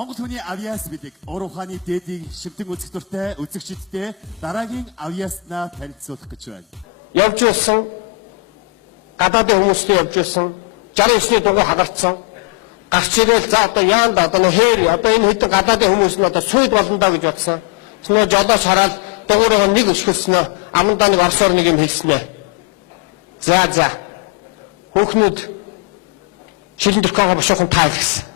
Монгол хүний авьяас бидэг уур ухааны дээдийг шивдэг үзэх дуртай үзэгчдтэй дараагийн авьяаснаа танилцуулах гэж байна. Явж ирсэн гадаадын хүмүүстэй явж ирсэн 69-ний дугуй хагарцсан гарч ирэл за одоо яанд одоо хээр одоо энэ хэдэн гадаадын хүмүүс нь одоо сүйд болно даа гэж бодсон. Тэснэ жолооч хараад дугуйроо нэг өшгөлснөө амандаа нэг орсоор нэг юм хэлснэ. За хүүхнүүд шилэн төрхөөгөө бошоохон тайл гэсэн.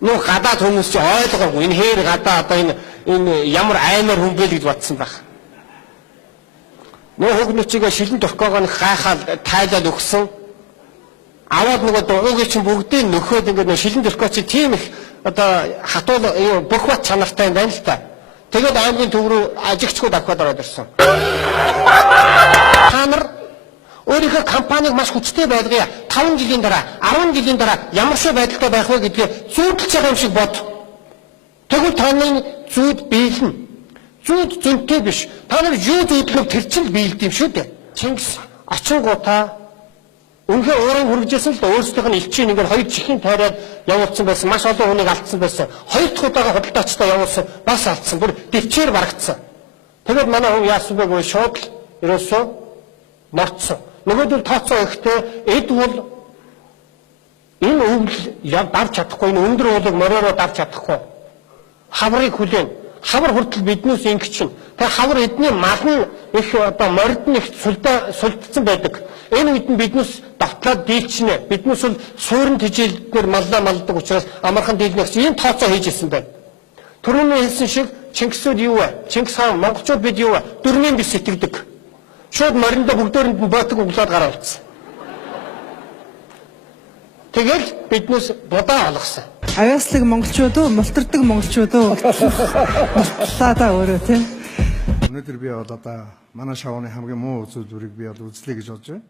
Нөх гадаад хүмүүс чи ойлгоогүй энэ хээр гадаа одоо энэ ямар аймаар хүн бэ гэж бодсон байх. Нөх хүүхнүүчигээ шилэн төрхөөгөө нэг гайхаад тайлаад өгсөн. Аваад нөгөө дугуйг чинь бүгдийг нөхөөд ингээд шилэн төрхөө чи тийм их одоо хатуул бүх бат чанартай юм байна л та. Тэгээд аймгийн төв рүү ажигчгүй давхад ороод ирсэн. Та нар өөрийнхөө компаниг маш хүчтэй байлгая. 5 жилийн дараа, 10 жилийн дараа ямар шиг байдалтай байх вэ гэдгээ зүйдлж байгаа юм шиг бод. Тэгвэл таны зүйд биелнэ. Зүйд зөнтэй биш. Та нар юу зүйдлэх тэр чинь биелд юм шүү дээ. Чингис очингуудаа үнхээр өөрөө хүргэжсэн л да өөрсдийнх нь элчийн ингээд хоёр чихийн тайраад явуулсан байсан. Маш олон хүнийг алдсан байсан. Хоёр дахь удаага худалдаачтай явуулсан. Бас алдсан. Бүр дэвчээр барагдсан. Тэгээд манай хүн яасан бэ гэвэл шууд л ерөөсөө морцсон. Нөгөөдөл тооцоо ихтэй эд бол энэ өвөл давж чадахгүй, энэ өндөр уулыг мориороо давж чадахгүй. Хаврыг хүлээн. Хавар хүртэл биднээс ингэч чинь. Тэгээ хавар эдний мал нь их одоо морид нь их сулдсан байдаг. Энэ үед нь биднээс давтлаад дийлчнэ. Биднээс бол суурин тижээлдээр малдаг учраас амархан дийлнэх чинь энэ тооцоо хийж ирсэн байна. Түрүүний хэлсэн шиг Чингисүүд юу вэ? Чингис хаан монголчууд бид юу вэ? Дөрмийн бис сэтгэдэг. Шууд мориндоо бүгдөөрэнд нь боотог өглөөд гараа үлдсэн. Тэгэл биднээс будаа олгосон. Авьяаслаг монголчууд уу, мултардаг монголчууд уу? Мултлаа да өөрөө тийм. Өнөөдөр би бол одоо манай шавууны хамгийн муу үзүүлбэрийг би бол үзлээ гэж бодож байна.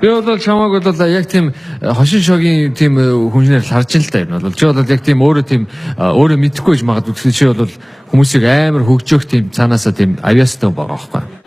Би бол чамааг бол яг тийм хошин шогийн тийм хүнээр харж ин л да юм бол чи бол яг тийм өөрөө мэдэхгүй гэж магадгүй чи бол хүмүүсийг амар хөгжөөх тийм цаанаасаа тийм авьяастай байгаа байхгүй.